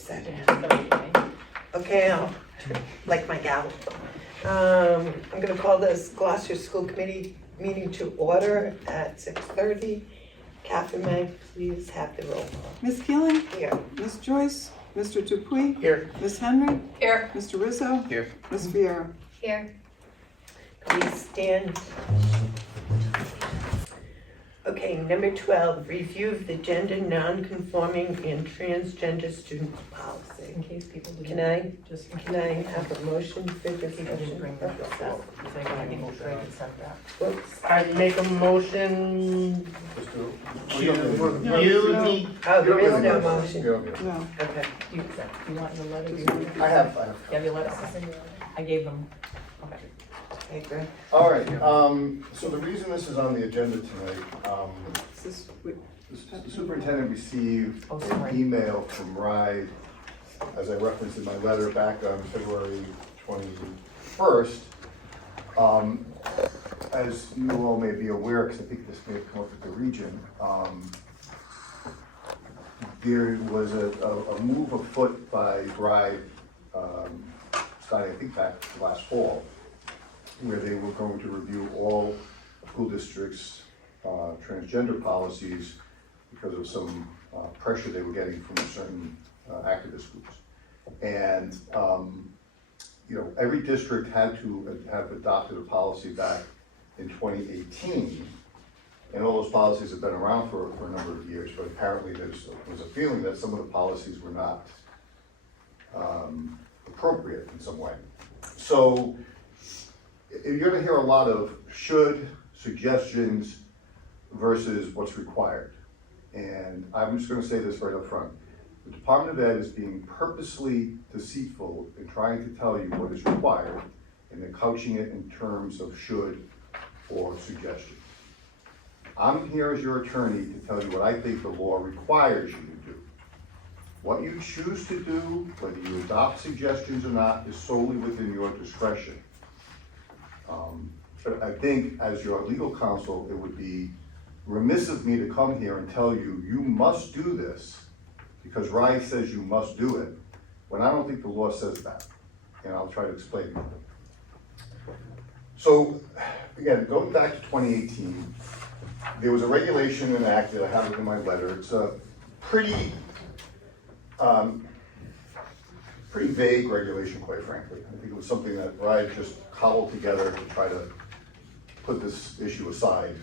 said it. Okay. Okay, like my gal. I'm gonna call this Gloucester School Committee meeting to order at 6:30. Catherine, may I please have the roll call? Ms. Keeling, Here. Ms. Joyce, Mr. Dupuy, Here. Ms. Henry, Here. Mr. Rizzo, Here. Ms. Viera. Here. Please stand. Okay, number 12, review of the gender non-conforming and transgender student policy. In case people didn't. Can I Just have a motion for people didn't discussion bring that purposes? up. If they got people trying to send that. Whoops. I make a motion to you the. Oh, there is no motion. No. Okay. You want the letter? Do you want it? I have. You have your letter? I gave them. Okay. Okay, great. All right, so the reason this is on the agenda tonight, Is this, wait, the superintendent received Oh, an sorry. email from RIDE, as I referenced in my letter back on February 21st. As you all may be aware, because I think this may have come up at the region, there was a move afoot by RIDE, starting I think back last fall, where they were going to review all school districts' transgender policies because of some pressure they were getting from certain activist groups. And, you know, every district had to have adopted a policy back in 2018. And all those policies have been around for a number of years, but apparently there was a feeling that some of the policies were not appropriate in some way. So, you're gonna hear a lot of should, suggestions versus what's required. And I'm just gonna say this right up front. The Department of Ed is being purposely deceitful in trying to tell you what is required and then couching it in terms of should or suggestion. I'm here as your attorney to tell you what I think the law requires you to do. What you choose to do, whether you adopt suggestions or not, is solely within your discretion. But I think as your legal counsel, it would be remiss of me to come here and tell you, you must do this because RIDE says you must do it, when I don't think the law says that. And I'll try to explain it. So, again, going back to 2018, there was a regulation enacted, I have it in my letter. It's a pretty vague regulation, quite frankly. I think it was something that RIDE just cobbled together to try to put this issue aside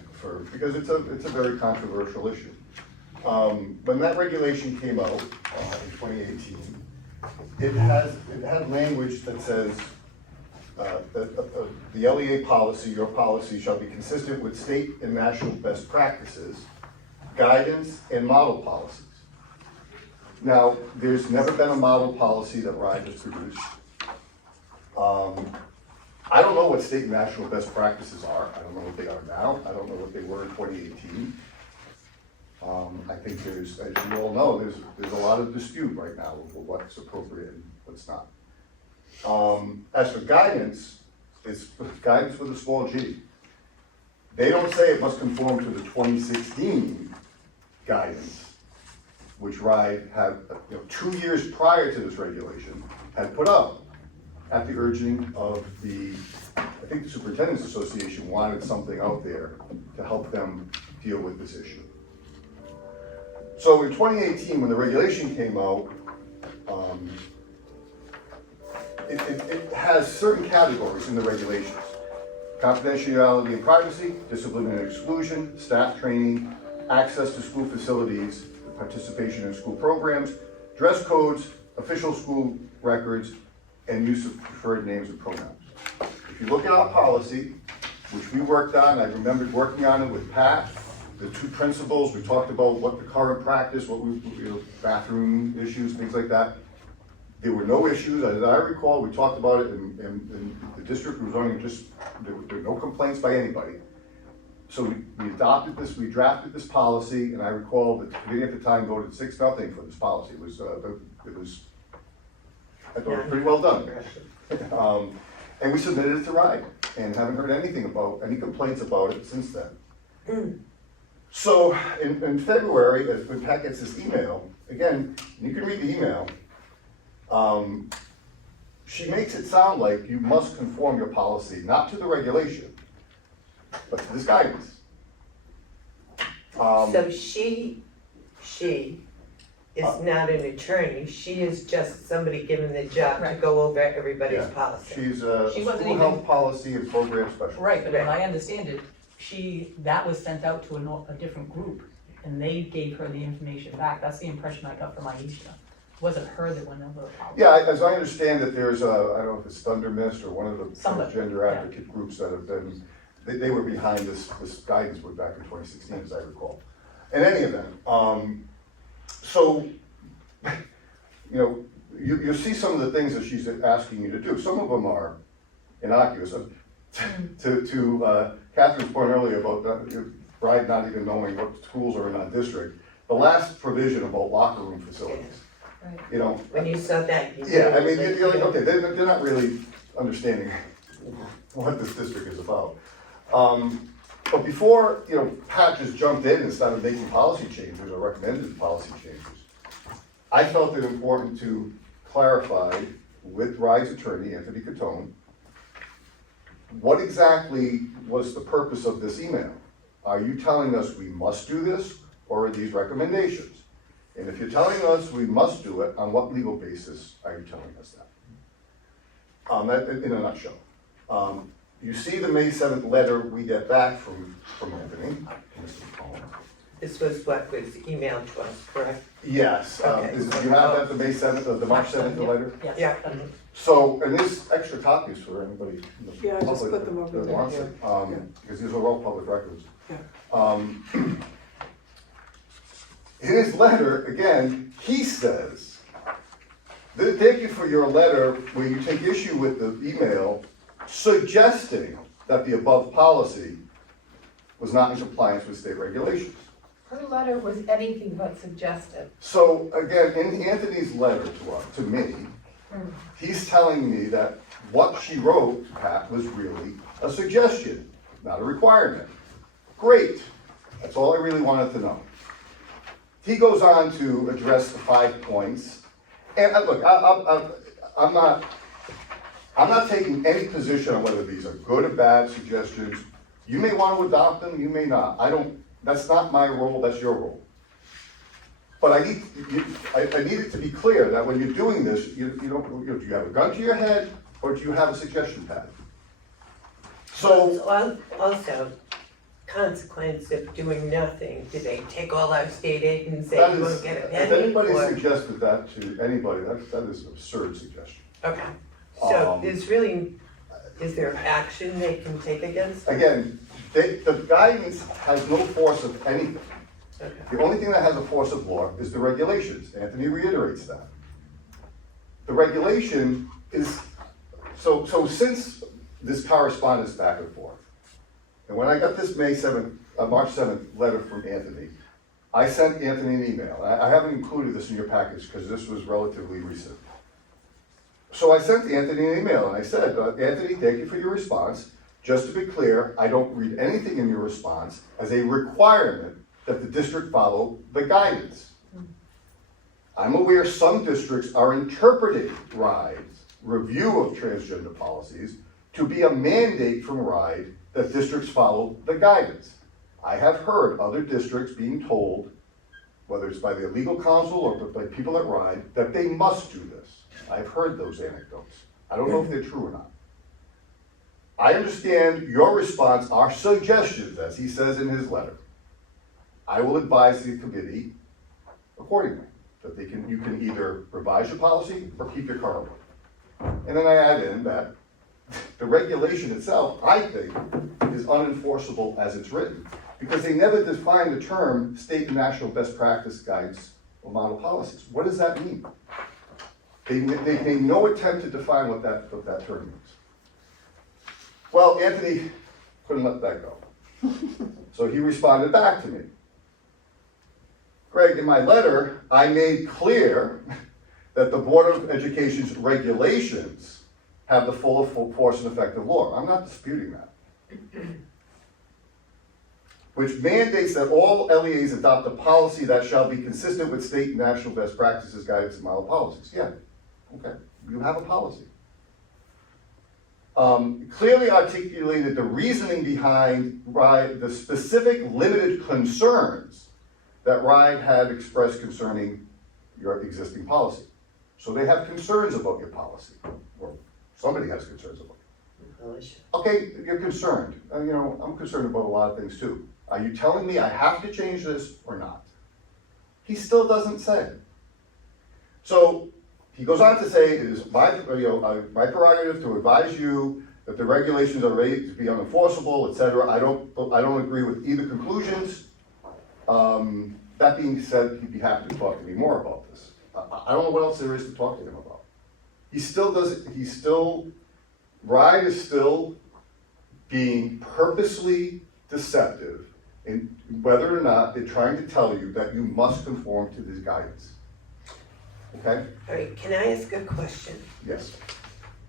because it's a very controversial issue. When that regulation came out in 2018, it had language that says the LEA policy, your policy, shall be consistent with state and national best practices, guidance, and model policies. Now, there's never been a model policy that RIDE has produced. I don't know what state and national best practices are. I don't know what they are now. I don't know what they were in 2018. I think there's, as you all know, there's a lot of dispute right now over what's appropriate and what's not. As for guidance, it's guidance with a small g. They don't say it must conform to the 2016 guidance, which RIDE had, 2 years prior to this regulation, had put up at the urging of I think the Superintendent's Association wanted something out there to help them deal with this issue. So in 2018, when the regulation came out, it has certain categories in the regulations: confidentiality and privacy, discipline and exclusion, staff training, access to school facilities, participation in school programs, dress codes, official school records, and use of preferred names and pronouns. If you look at our policy, which we worked on, I remembered working on it with Pat, the two principals, we talked about what the current practice, bathroom issues, things like that. There were no issues, as I recall, we talked about it, and the district was running there were no complaints by anybody. So we adopted this, we drafted this policy, and I recall the committee at the time voted 6-0 for this policy. It was I thought it was pretty well done. And we submitted it to RIDE, and haven't heard anything about, any complaints about it since then. So in February, when Pat gets this email, again, you can read the email, She makes it sound like you must conform your policy, not to the regulation, but to this guidance. So she is not an attorney, she is just somebody given the job to Right. go over everybody's Yeah. policy. She's a She wasn't school even- health policy and program specialist. Right, but as I understand it, that was sent out to a different group, and they gave her the information back. That's the impression I got from Aisha. It wasn't her that went over the policy. Yeah, as I understand it, there's a, I don't know if it's Thunder Mist or one of the Somebody, transgender yeah. advocate groups that have been, they were behind this guidance way back in 2016, as I recall. In any event, so, you know, you see some of the things that she's asking you to do. Some of them are innocuous. To Catherine's point earlier about your bride not even knowing what schools are in our district, the last provision about locker room facilities, Right. you know. When you saw that, you knew. Yeah, I mean, like, you're like, okay, they're not really understanding what this district is about. But before, you know, Pat just jumped in and started making policy changes or recommended policy changes, I felt it important to clarify with RIDE's attorney, Anthony Catone, what exactly was the purpose of this email? Are you telling us we must do this, or are these recommendations? And if you're telling us we must do it, on what legal basis are you telling us that? That in a nutshell. You see the May 7th letter we get back from Anthony, Mr. Catone. This was what was emailed to us, correct? Yes, Okay. do you have that, the May 7th, the March 7th letter? Yes. Yeah. So, and there's extra copies for anybody in the Yeah, I just public put them over that there. wants it, Yeah. because these are all public records. Yeah. In his letter, again, he says, thank you for your letter where you take issue with the email suggesting that the above policy was not in compliance with state regulations. Her letter was anything but suggestive. So again, in Anthony's letter to me, he's telling me that what she wrote, Pat, was really a suggestion, not a requirement. Great, that's all I really wanted to know. He goes on to address the 5 points, and look, I'm not taking any position on whether these are good or bad suggestions. You may want to adopt them, you may not. That's not my role, that's your role. But I need it to be clear that when you're doing this, do you have a gun to your head, or do you have a suggestion pad? So, Also, consequence of doing nothing, do they take all our state aid and say that you is, won't get a if penny? anybody or- suggested that to anybody, that is an absurd suggestion. Okay, so Um, is there action they can take against them? Again, the guidance has no force of anything. Okay. The only thing that has a force of law is the regulations. Anthony reiterates that. The regulation is, so since this correspondence back and forth, and when I got this March 7th letter from Anthony, I sent Anthony an email. I haven't included this in your package because this was relatively recent. So I sent Anthony an email and I said, Anthony, thank you for your response. Just to be clear, I don't read anything in your response as a requirement that the district follow the guidance. I'm aware some districts are interpreting RIDE's review of transgender policies to be a mandate from RIDE that districts follow the guidance. I have heard other districts being told, whether it's by their legal counsel or by people at RIDE, that they must do this. I've heard those anecdotes. I don't know if they're true or not. I understand your response are suggestions, as he says in his letter. I will advise the committee accordingly, that you can either revise your policy or keep your current one. And then I add in that the regulation itself, I think, is unenforceable as it's written, because they never define the term state and national best practice guides or model policies. What does that mean? They made no attempt to define what that term means. Well, Anthony couldn't let that go. So he responded back to me. Greg, in my letter, I made clear that the Board of Education's regulations have the full force and effect of law. I'm not disputing that. Which mandates that all LEAs adopt a policy that shall be consistent with state and national best practices, guidance, and model policies. Yeah, Okay, you have a policy. Clearly articulated the reasoning behind the specific limited concerns that RIDE had expressed concerning your existing policy. So they have concerns about your policy, or somebody has concerns about it. Okay, you're concerned. I'm concerned about a lot of things too. Are you telling me I have to change this or not? He still doesn't say. So he goes on to say, it is my prerogative to advise you that the regulations are ready to be unenforceable, etc. I don't agree with either conclusions. That being said, he'd be happy to talk to me more about this. I don't know what else there is to talk to him about. RIDE is still being purposely deceptive in whether or not they're trying to tell you that you must conform to this guidance. Okay? All right, can I ask a question? Yes.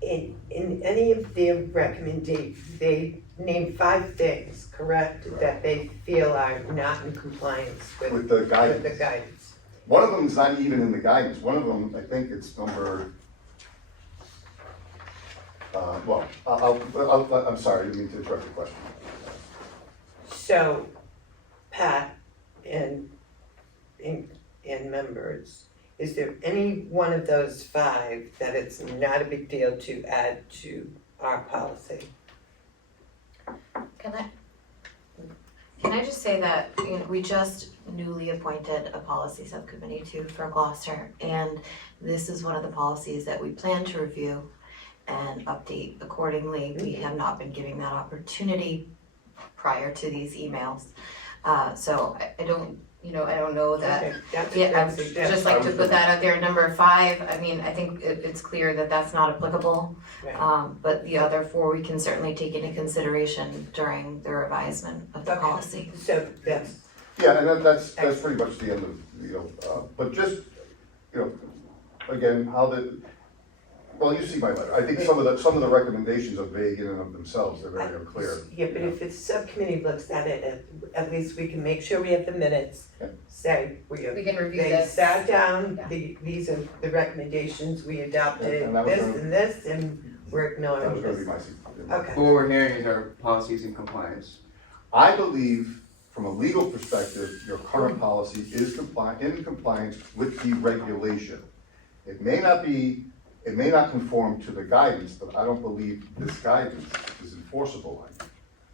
In any of their recommendations, they name 5 things, correct, that they feel are not in compliance With the guidance. With the guidance. One of them is not even in the guidance. One of them, I think it's number, I'm sorry, I didn't mean to interrupt your question. So, Pat and members, is there any one of those 5 that it's not a big deal to add to our policy? Can I just say that, we just newly appointed a policy subcommittee too for Gloucester, and this is one of the policies that we plan to review and update accordingly. We have not been giving that opportunity prior to these emails. So I don't know that. Okay, that's Yeah, I would suggestion. just like to put that out there. Number 5, I mean, I think it's clear that that's not applicable. Right. But the other 4, we can certainly take into consideration during the revisement of the Okay. policy. So that's, Yeah, and that's pretty much the end of, but just, again, well, you see my letter. I think some of the recommendations are vague in and of themselves. They're very unclear. yeah, but if the subcommittee looks at it, at least we can make sure we have the minutes. Yeah. Say, We can review they this. sat down, Yeah. these are the recommendations, we adopted And that was this gonna- and this, and we're That was ignoring gonna be this. my suggestion. Okay. But what we're hearing is our policies in compliance. I believe, from a legal perspective, your current policy is in compliance with the regulation. It may not conform to the guidance, but I don't believe this guidance is enforceable on you.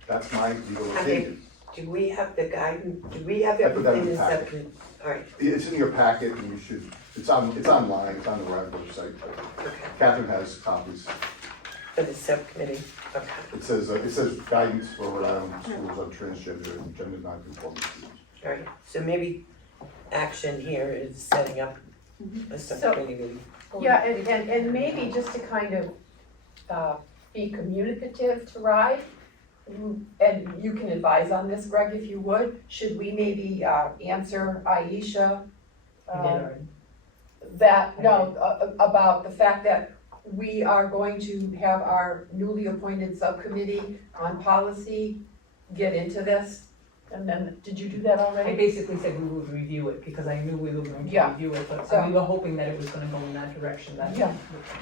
That's my legal opinion. Do we have the guidance, do we have I put that in everything in the packet. subcommittee? All right, It's in your packet, and it's online, it's on the RIDE website. okay, Catherine has copies. for the subcommittee, okay. It says guidance for schools on transgender and gender nonconforming students. All right, so maybe action here is setting up a subcommittee meeting. Yeah, and maybe just to kind of be communicative to RIDE, and you can advise on this, Greg, if you would, should we maybe answer Aisha? We did already. About the fact that we are going to have our newly appointed subcommittee on policy get into this? And then, did you do that I already? basically said we would review it, because I knew we were going to Yeah. review it, but So- we were hoping that it was gonna go in that direction, that. Yeah.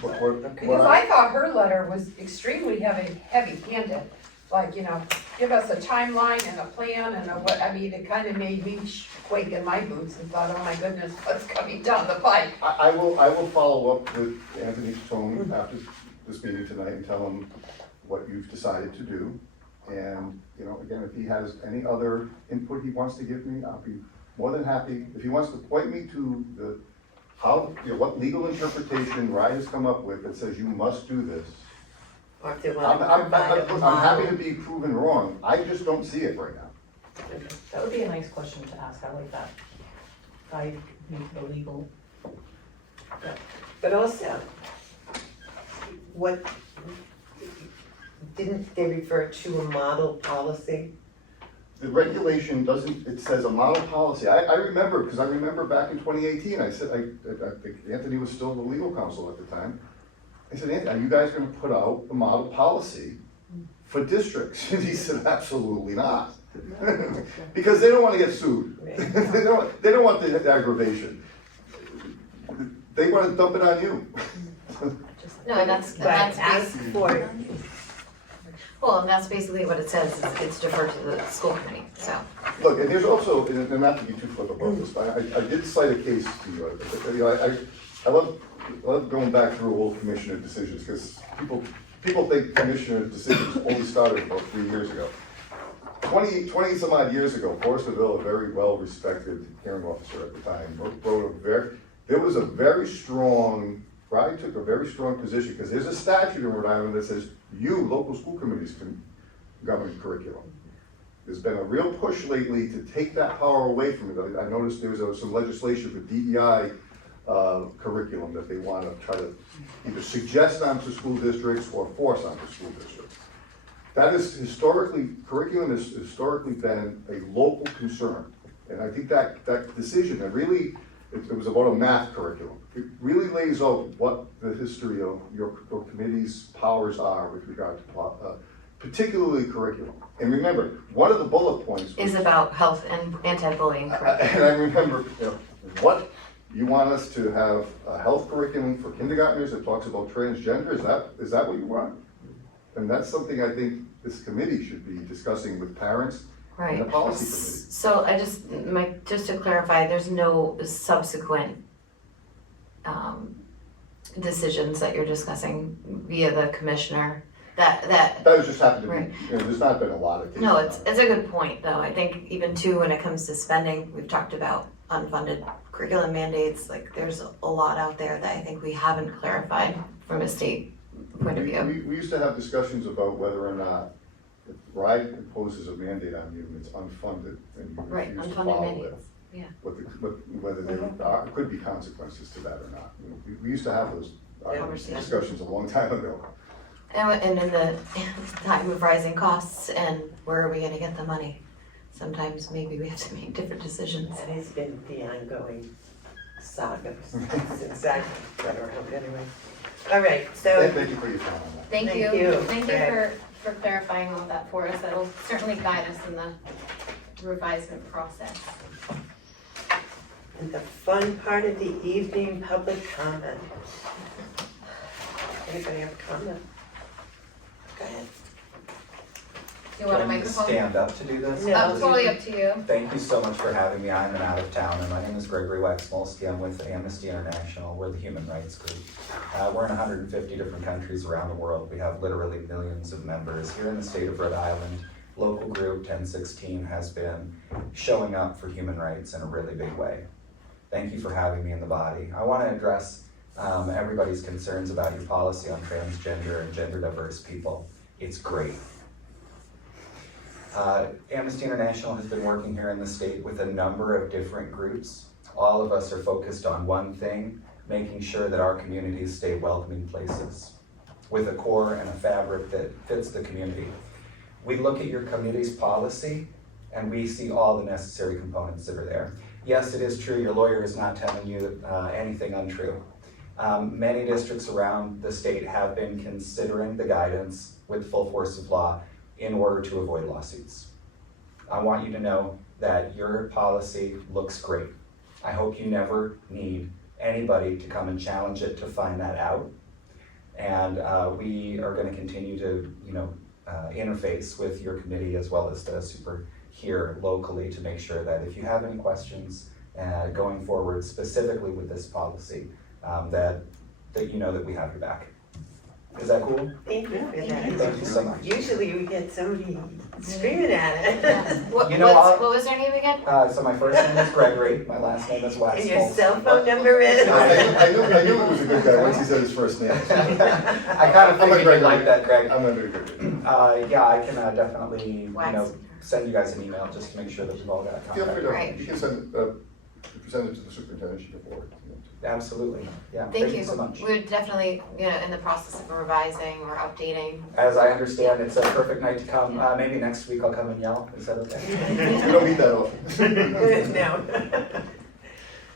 What Because I thought her letter was extremely heavy-handed, like, give us a timeline and a plan and it kind of made me quake in my boots and thought, oh my goodness, what's coming down the pipe? I will follow up with Anthony Tone after this meeting tonight and tell him what you've decided to do. And, again, if he has any other input he wants to give me, I'll be more than happy. If he wants to point me to what legal interpretation RIDE has come up with that says you must do this, Or if they I'm want to provide a happy to model. be proven wrong. I just don't see it right now. That would be a nice question to ask, I like that. Guide me to the legal. But also, didn't they refer to a model policy? The regulation doesn't, it says a model policy. I remember, because I remember back in 2018, I said, I think Anthony was still the legal counsel at the time. I said, Anthony, are you guys gonna put out a model policy for districts? And he said, absolutely not. Because they don't wanna get sued. They don't want the aggravation. They wanna dump it on you. No, that's But ask basically, for, well, and that's basically what it says, is it's deferred to the school committee, so. Look, and there's also, and not to be too flip about this, but I did cite a case to you. You know, I love going back through old commissioner decisions, because people think commissioner decisions only started about 3 years ago. 20 some odd years ago, Forrester Bill, a very well-respected hearing officer at the time, there was a very strong, Rye took a very strong position, because there's a statute in Rhode Island that says you, local school committees, can govern curriculum. There's been a real push lately to take that power away from it. I noticed there was some legislation for DEI curriculum that they want to try to either suggest onto school districts or force onto school districts. That is historically, curriculum has historically been a local concern. And I think that decision, it was about a math curriculum. It really lays out what the history of your committee's powers are with regard to particularly curriculum. And remember, one of the bullet points was, Is about health and anti-bullying, correct? and I remember, what, you want us to have a health curriculum for kindergartners that talks about transgender? Is that what you want? And that's something I think this committee should be discussing with parents and the Right. policy committee. So just to clarify, there's no subsequent decisions that you're discussing via the commissioner that That was just happened to Right. be, there's not been a lot of cases. No, on it's it. a good point, though. I think even too, when it comes to spending, we've talked about unfunded curriculum mandates, like there's a lot out there that I think we haven't clarified from a state point of view. We used to have discussions about whether or not if RIDE imposes a mandate on you and it's unfunded and you Right, refuse to unfunded follow it. mandates, yeah. Whether there could be consequences to that or not. We used to have those Conversation. discussions a long time ago. And in the time of rising costs and where are we gonna get the money? Sometimes maybe we have to make different decisions. that has been the ongoing saga since I got around anyway. All right, so, Thank you for your time on that. Thank Thank you. you. Thank you Greg. for clarifying all that for us. That'll certainly guide us in the revisement process. and the fun part of the evening, public comment. Anybody have a comment? Go ahead. Do you want a Do I need to microphone? stand up to do this? No. Oh, totally up to you. Thank you so much for having me. I'm an out-of-towner. My name is Gregory Waxmolsky. I'm with Amnesty International. We're the human rights group. We're in 150 different countries around the world. We have literally millions of members. Here in the state of Rhode Island, local group 1016 has been showing up for human rights in a really big way. Thank you for having me in the body. I want to address everybody's concerns about your policy on transgender and gender diverse people. It's great. Amnesty International has been working here in the state with a number of different groups. All of us are focused on one thing, making sure that our communities stay welcoming places with a core and a fabric that fits the community. We look at your committee's policy and we see all the necessary components that are there. Yes, it is true, your lawyer is not telling you anything untrue. Many districts around the state have been considering the guidance with full force of law in order to avoid lawsuits. I want you to know that your policy looks great. I hope you never need anybody to come and challenge it to find that out. And we are going to continue to, interface with your committee as well as the super here locally to make sure that if you have any questions going forward, specifically with this policy, that you know that we have your back. Is that cool? Thank you for that. Thank you so much. Usually we get somebody screaming at Yeah. it. What What was their name again? So my first name is Gregory, my last name is Waxmolsky. And your cell phone number is? I knew he was a good guy once he said his first name. I kind of I'm a figured you'd Gregory. like that, Greg. I'm a very good. Yeah, I can definitely, Wax. send you guys an email just to make sure that we've all got Feel free contact. to, Right. you can present it to the superintendent, she can forward it. Absolutely, yeah, Thank you. so much. We're definitely, in the process of revising or updating. As I understand, it's a perfect night to come. Maybe next week I'll come and yell. Is that okay? We don't need that often. No.